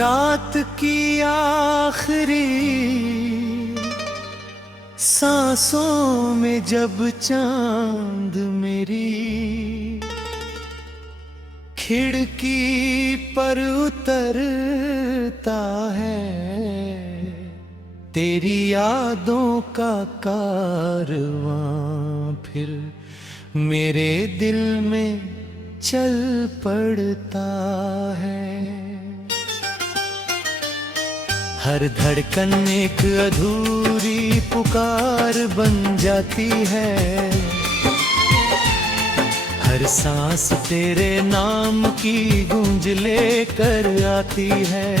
रात की आखिरी सांसों में जब चांद मेरी खिड़की पर उतरता है, तेरी यादों का कारवां फिर मेरे दिल में चल पड़ता है। हर धड़कन एक अधूरी पुकार बन जाती है, हर सांस तेरे नाम की गूंज लेकर आती है।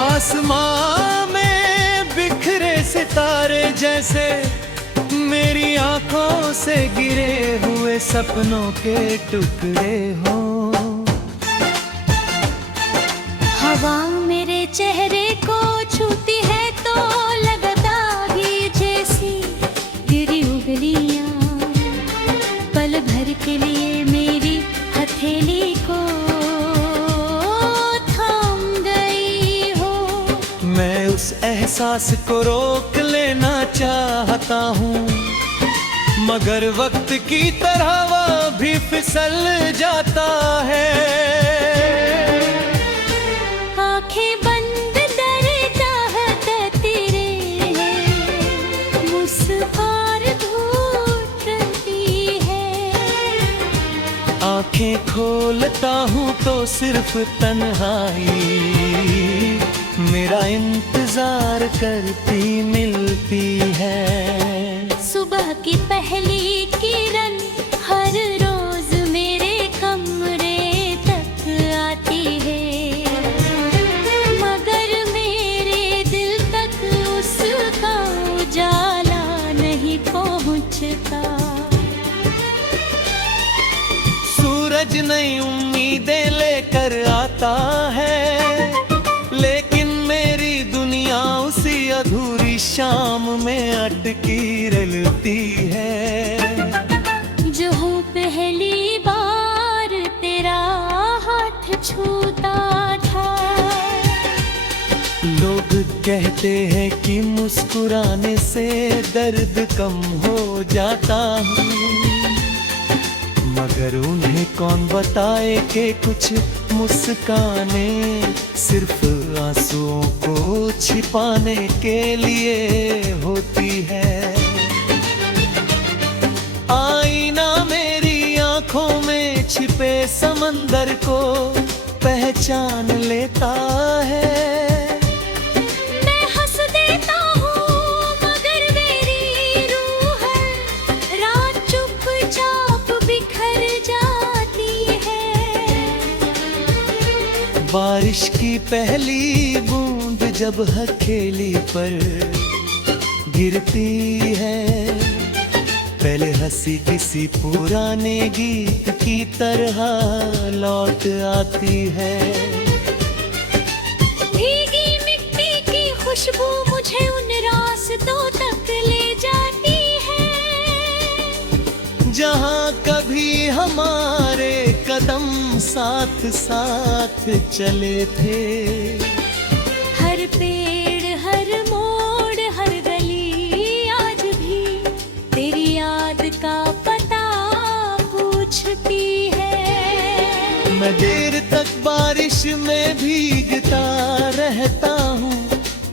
आसमां में बिखरे सितारे जैसे मेरी आंखों से गिरे हुए सपनों के टुकड़े हो। हवा मेरे चेहरे को छूती है तो लगता ही जैसी तेरी उंगलियां पल भर के लिए मेरी हथेली को थाम गई हो। मैं उस एहसास को रोक लेना चाहता हूँ, मगर वक्त की तरह वह भी फिसल जाता है। आंखें बंद डरता है तेरे मुस्कुरार ढूंढ रही है। आंखें खोलता हूँ तो सिर्फ तन्हाई मेरा इंतजार करती मिलती है। सुबह की पहली किरण हर रोज मेरे कमरे तक आती है, मगर मेरे दिल तक उसका उजाला नहीं पहुंचता। सूरज नई उम्मीदें लेकर आता है, लेकिन मेरी दुनिया उसी अधूरी शाम में अटकी रलती है। जो हूँ पहली बार तेरा हाथ छूता था। लोग कहते हैं कि मुस्कुराने से दर्द कम हो जाता है, मगर उन्हें कौन बताए कि कुछ मुस्काने सिर्फ आंसुओं को छिपाने के लिए होती है। आईना मेरी आंखों में छिपे समंदर को पहचान लेता है। मैं हंस देता हूँ मगर मेरी रूह रात चुपचाप बिखर जाती है। बारिश की पहली बूंद जब हथेली पर गिरती है, पहले हंसी किसी पुराने गीत की तरह लौट आती है। भीगी मिट्टी की खुशबू मुझे उन रास्तों तक ले जाती है, जहाँ कभी हमारे कदम साथ साथ चले थे। हर पेड़ हर मोड़ हर गली आज भी तेरी याद का पता पूछती है। मैं देर तक बारिश में भीगता रहता हूँ,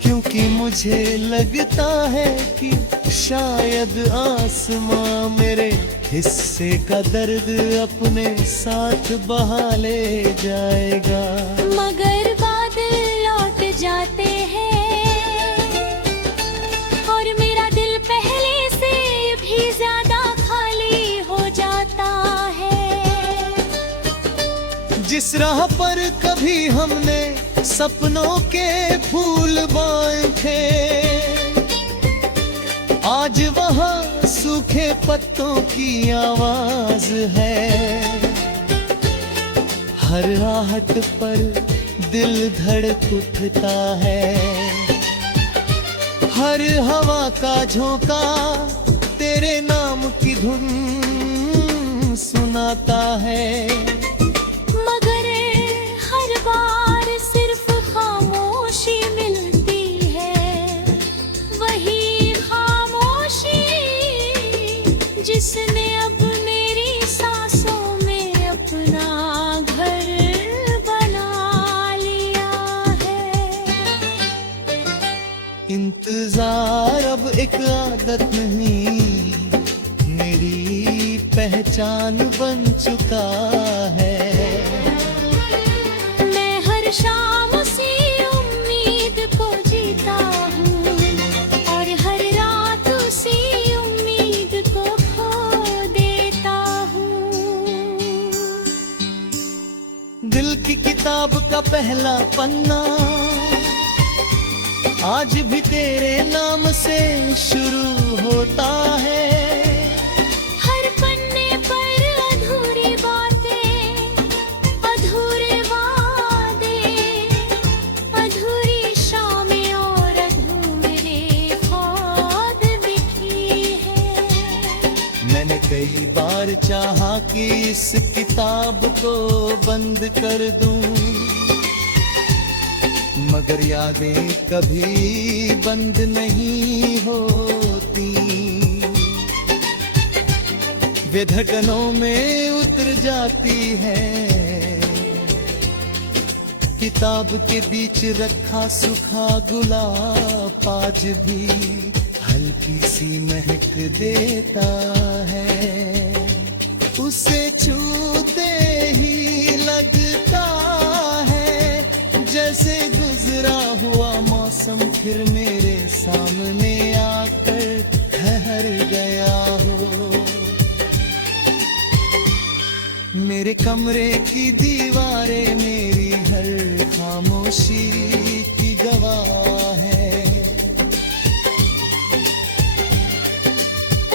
क्योंकि मुझे लगता है कि शायद आसमां मेरे हिस्से का दर्द अपने साथ बहा ले जाएगा। मगर बादल लौट जाते हैं और मेरा दिल पहले से भी ज्यादा खाली हो जाता है। जिस राह पर कभी हमने सपनों के फूल बोए थे, आज वहाँ सूखे पत्तों की आवाज है। हर आहट पर दिल धड़क उठता है, हर हवा का झोंका तेरे नाम की धुन सुनाता है। मगर हर जिसने अब मेरी सांसों में अपना घर बना लिया है। इंतजार अब एक आदत नहीं, मेरी पहचान बन चुका है। मैं हर शाम उसी उम्मीद को जीता हूँ और हर रात उसी उम्मीद को खो देता हूँ। दिल की किताब का पहला पन्ना आज भी तेरे नाम से शुरू होता है। हर पन्ने पर अधूरी बातें, अधूरे वादे, अधूरी शामें और अधूरे ख्वाब लिखी है। मैंने कई बार चाहा कि इस किताब को बंद कर दूं, मगर यादें कभी बंद नहीं होती। वे धड़कनों में उतर जाती है। किताब के बीच रखा सूखा गुलाब आज भी हल्की सी महक देता है। उसे छूते ही लगता है जैसे गुजरा हुआ मौसम फिर मेरे सामने आकर ठहर गया हो। मेरे कमरे की दीवारें मेरी हर खामोशी की गवाह है।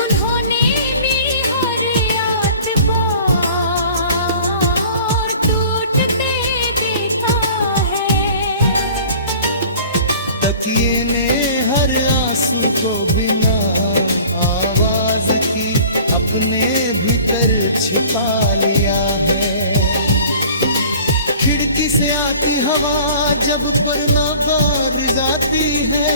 उन्होंने मेरी हर याद बार टूटते देखा है। तकिए ने हर आंसू को बिना आवाज की अपने भीतर छिपा लिया है। खिड़की से आती हवा जब पर ना बारिश आती है।